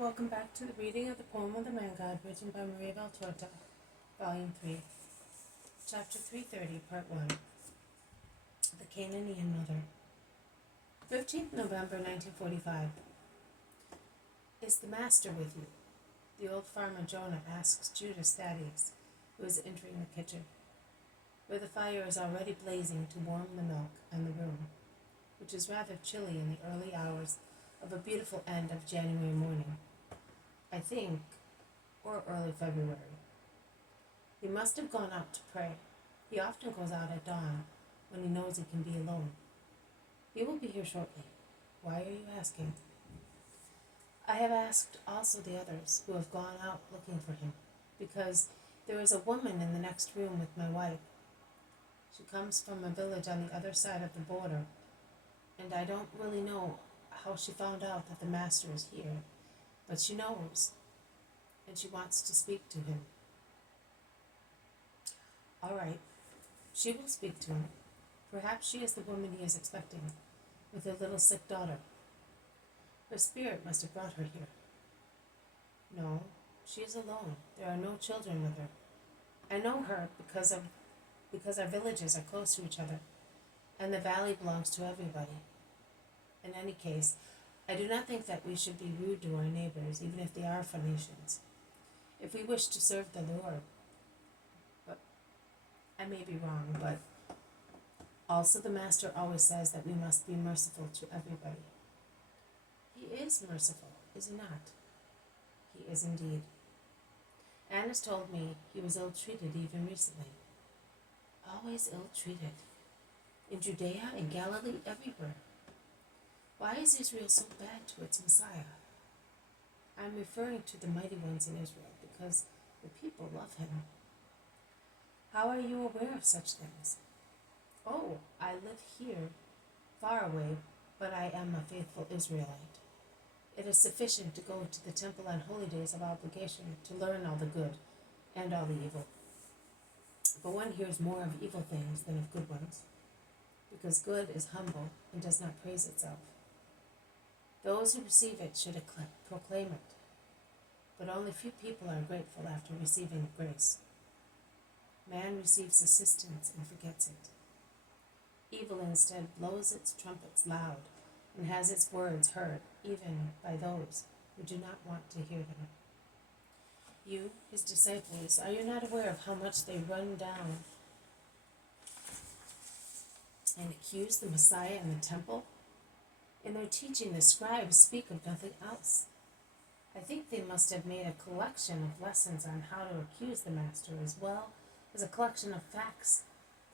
Welcome back to the reading of the poem of the Man God, written by Maria Valtorta, Volume 3, Chapter 330, Part 1, The Cananean Mother. 15th November 1945. Is the master with you? The old farmer Jonah asks Judas Thaddeus, who is entering the kitchen, where the fire is already blazing to warm the milk and the room, which is rather chilly in the early hours of a beautiful end of January morning, I think, or early February. He must have gone out to pray. He often goes out at dawn, when he knows he can be alone. He will be here shortly. Why are you asking? I have asked also the others who have gone out looking for him, because there is a woman in the next room with my wife. She comes from a village on the other side of the border, and I don't really know how she found out that the master is here, but she knows, and she wants to speak to him. All right, she will speak to him. Perhaps she is the woman he is expecting, with her little sick daughter. Her spirit must have brought her here. No, she is alone. There are no children with her. I know her because our villages are close to each other, and the valley belongs to everybody. In any case, I do not think that we should be rude to our neighbors, even if they are Phoenicians, if we wish to serve the Lord. But I may be wrong, but also the Master always says that we must be merciful to everybody. He is merciful, is he not? He is indeed. Anne has told me he was ill-treated even recently. Always ill-treated. In Judea, in Galilee, everywhere. Why is Israel so bad to its Messiah? I am referring to the mighty ones in Israel, because the people love him. How are you aware of such things? Oh, I live here, far away, but I am a faithful Israelite. It is sufficient to go to the temple on holy days of obligation to learn all the good and all the evil. But one hears more of evil things than of good ones, because good is humble and does not praise itself. Those who receive it should proclaim it, but only few people are grateful after receiving grace. Man receives assistance and forgets it. Evil instead blows its trumpets loud and has its words heard even by those who do not want to hear them. You, his disciples, are you not aware of how much they run down and accuse the Messiah in the temple? In their teaching, the scribes speak of nothing else. I think they must have made a collection of lessons on how to accuse the Master, as well as a collection of facts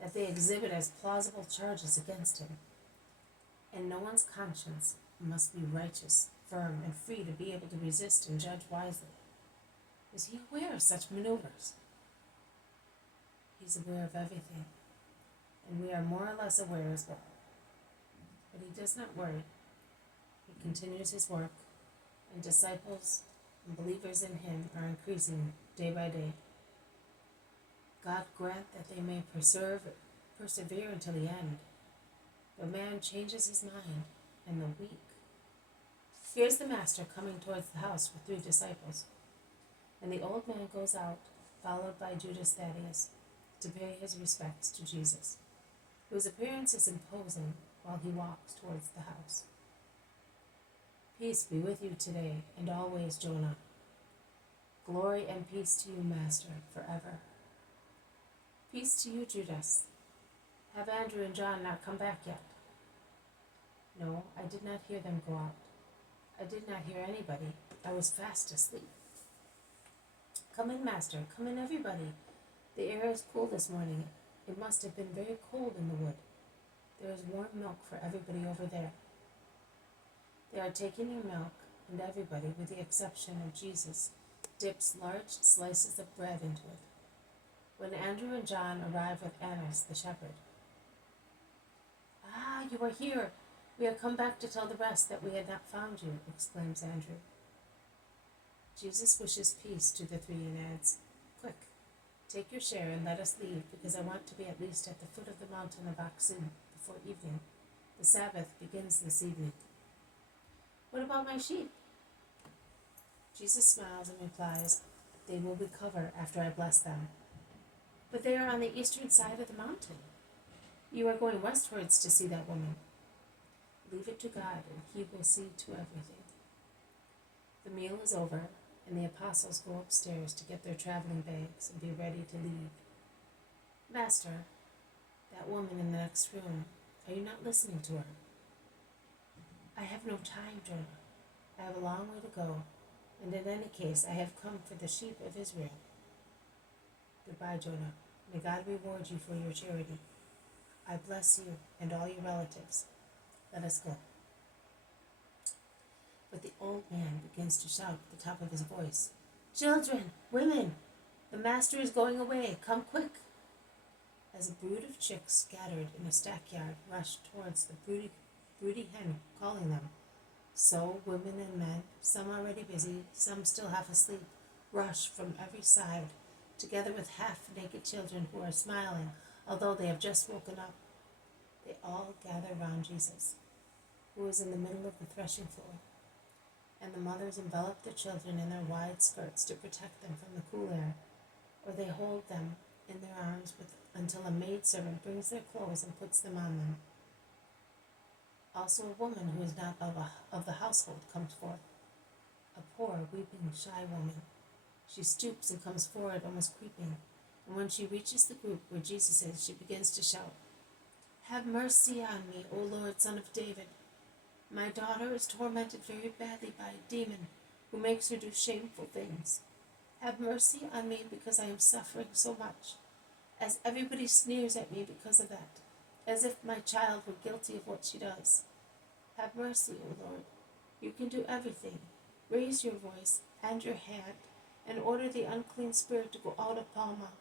that they exhibit as plausible charges against him. And no one's conscience must be righteous, firm, and free to be able to resist and judge wisely. Is he aware of such maneuvers? He's aware of everything, and we are more or less aware as well. But he does not worry. He continues his work, and disciples and believers in him are increasing day by day. God grant that they may persevere until the end. But man changes his mind, and the weak. Here's the Master coming towards the house with 3 disciples, and the old man goes out, followed by Judas Thaddeus, to pay his respects to Jesus, whose appearance is imposing while he walks towards the house. Peace be with you today and always, Jonah. Glory and peace to you, Master, forever. Peace to you, Judas. Have Andrew and John not come back yet? No, I did not hear them go out. I did not hear anybody. I was fast asleep. Come in, Master. Come in, everybody. The air is cool this morning. It must have been very cold in the wood. There is warm milk for everybody over there. They are taking your milk, and everybody, with the exception of Jesus, dips large slices of bread into it. When Andrew and John arrive with Annas the shepherd. Ah, you are here! We have come back to tell the rest that we had not found you, exclaims Andrew. Jesus wishes peace to the 3 and adds, Quick, take your share and let us leave, because I want to be at least at the foot of the mountain of Oxen before evening. The Sabbath begins this evening. What about my sheep? Jesus smiles and replies, "They will recover after I bless them." "But they are on the eastern side of the mountain. You are going westwards to see that woman." "Leave it to God, and He will see to everything." The meal is over, and the apostles go upstairs to get their traveling bags and be ready to leave. "Master, that woman in the next room, are you not listening to her?" "I have no time, Jonah. I have a long way to go, and in any case I have come for the sheep of Israel." "Goodbye, Jonah. May God reward you for your charity. I bless you and all your relatives. Let us go." But the old man begins to shout at the top of his voice, "Children, women, the master is going away. Come quick." As a brood of chicks scattered in a stackyard rush towards the broody hen calling them, so women and men, some already busy, some still half asleep, rush from every side, together with half-naked children who are smiling, although they have just woken up. They all gather round Jesus, who is in the middle of the threshing floor, and the mothers envelop their children in their wide skirts to protect them from the cool air, or they hold them in their arms until a maidservant brings their clothes and puts them on them. Also a woman who is not of the household comes forth, a poor, weeping, shy woman. She stoops and comes forward, almost creeping, and when she reaches the group where Jesus is, she begins to shout, "Have mercy on me, O Lord, Son of David. My daughter is tormented very badly by a demon who makes her do shameful things. Have mercy on me because I am suffering so much, as everybody sneers at me because of that, as if my child were guilty of what she does. Have mercy, O Lord. You can do everything. Raise your voice and your hand and order the unclean spirit to go out of Palma.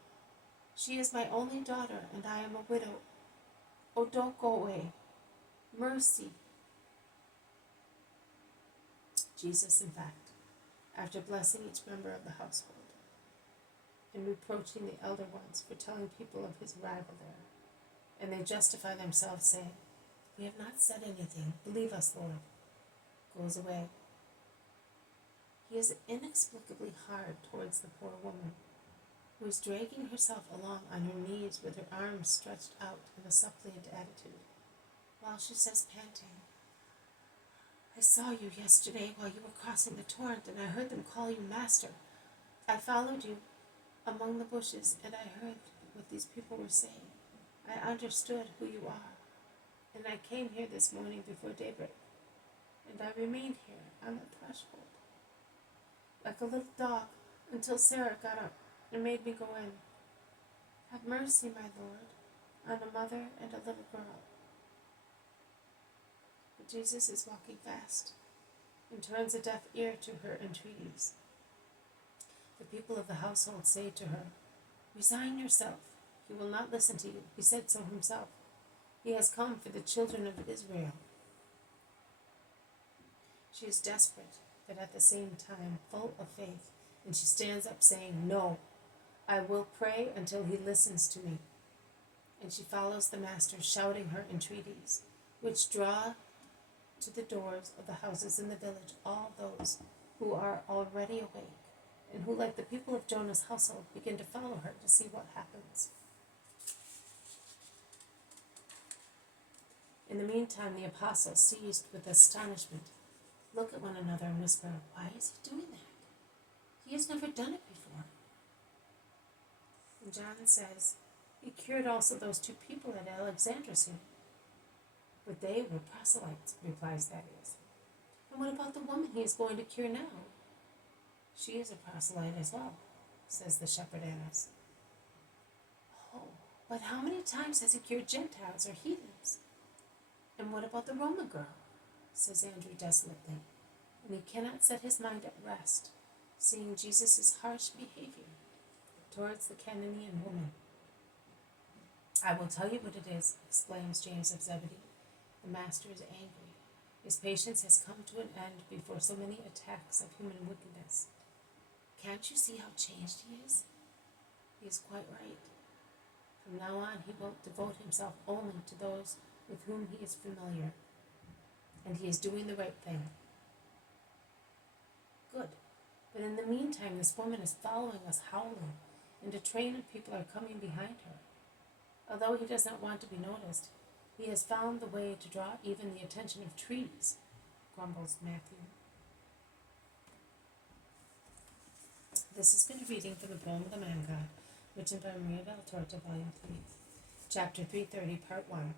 She is my only daughter, and I am a widow. Oh, don't go away. Mercy." Jesus, in fact, after blessing each member of the household and reproaching the elder ones for telling people of his arrival there, and they justify themselves, saying, "We have not said anything. Believe us, Lord," goes away. He is inexplicably hard towards the poor woman, who is dragging herself along on her knees with her arms stretched out in a suppliant attitude, while she says, panting, "I saw you yesterday while you were crossing the torrent, and I heard them call you Master. I followed you among the bushes, and I heard what these people were saying. I understood who you are, and I came here this morning before daybreak, and I remained here on the threshold, like a little dog, until Sarah got up and made me go in. Have mercy, my Lord, on a mother and a little girl." But Jesus is walking fast and turns a deaf ear to her entreaties. The people of the household say to her, "Resign yourself. He will not listen to you. He said so himself. He has come for the children of Israel." She is desperate, but at the same time full of faith, and she stands up saying, "No, I will pray until he listens to me." And she follows the master, shouting her entreaties, which draw to the doors of the houses in the village all those who are already awake, and who, like the people of Jonah's household, begin to follow her to see what happens. In the meantime, the apostles, seized with astonishment, look at one another and whisper, "Why is he doing that? He has never done it before." And John says, "He cured also those two people at Alexander's here." "But they were proselytes," replies Thaddeus. "And what about the woman he is going to cure now?" "She is a proselyte as well," says the shepherd Annas. "Oh, but how many times has he cured Gentiles or heathens?" "And what about the Roman girl?" says Andrew desolately, and he cannot set his mind at rest, seeing Jesus' harsh behavior towards the Cananean woman. "I will tell you what it is," exclaims James of Zebedee. "The master is angry. His patience has come to an end before so many attacks of human wickedness. Can't you see how changed he is? He is quite right. From now on he will devote himself only to those with whom he is familiar, and he is doing the right thing." "Good, But in the meantime, this woman is following us, howling, and a train of people are coming behind her. Although he does not want to be noticed, he has found the way to draw even the attention of trees, grumbles Matthew. This has been a reading from the poem of the Man God, written by Maria Valtorta, Volume 3, Chapter 330, Part 1.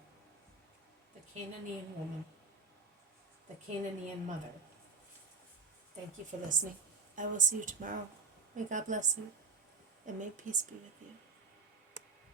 The Cananean Woman, the Cananean Mother. Thank you for listening. I will see you tomorrow. May God bless you, and may peace be with you.